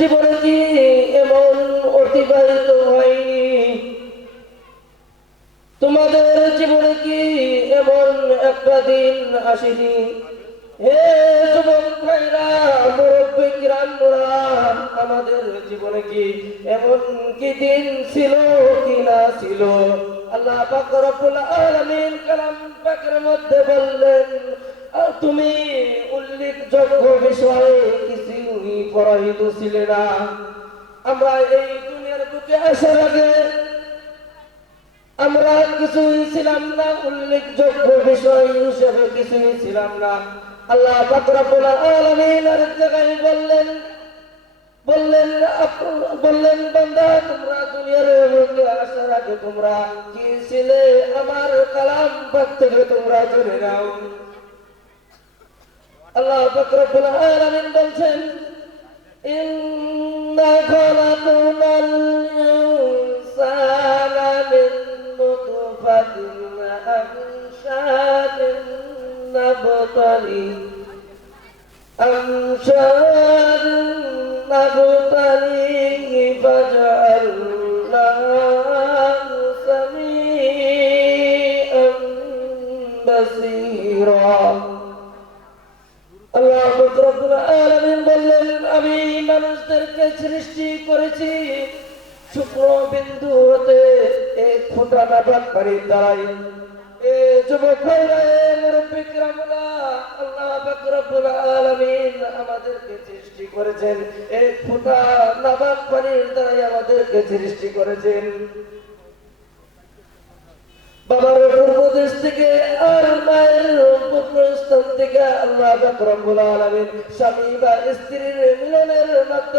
জীবনে কি এমন অতিবাহিত হয়নি? তোমাদের জীবনে কি এমন একটা দিন আসেনি? হে যুবক ভাইরা, মুরব্বী কিরামরা, আমাদের জীবনে কি এমন কি দিন ছিল কি না ছিল? আল্লাহ পাক রব্বুল আলামিন কালাম পাকের মধ্যে বললেন, তুমি উল্লেখযোগ্য বিষয়ে কিছুই পরাহিত ছিলে না। আমরা এই দুনিয়ার বুকে আসার আগে আমরা কিছুই ছিলাম না, উল্লেখযোগ্য বিষয় হিসেবে কিছুই ছিলাম না। আল্লাহ পাক রব্বুল আলামিন আরেক জায়গায় বললেন বান্দা, তোমরা দুনিয়ার বুকে আসার আগে তোমরা কি ছিলে আমার কালাম পাক থেকে তোমরা জেনে নাও। আল্লাহ পাক রব্বুল আলামিন বলছেন, ইন্না খালাকনাল ইনসানা মিন নুতফাতিন আমশাজিন নাবতালিহি ফাজআলনাহু সামিআন বাসীরা। আল্লাহ রাব্বুল আলামিন বললেন, আমি মানুষদেরকে সৃষ্টি করেছি শুক্রবিন্দু হতে এক ফোঁটা নাপাক পানির দ্বারাই। এ যুবক ভাইরা, মুরব্বী কিরামরা, আল্লাহ পাক রব্বুল আলামিন আমাদেরকে সৃষ্টি করেছেন এক ফোঁটা নাপাক পানির দ্বারাই আমাদেরকে সৃষ্টি করেছেন। বাবার পূর্ব দেশ থেকে আর মায়ের পূর্বস্থান থেকে আল্লাহ পাক রব্বুল আলামিন স্বামী বা স্ত্রীর মিলনের মাধ্যমে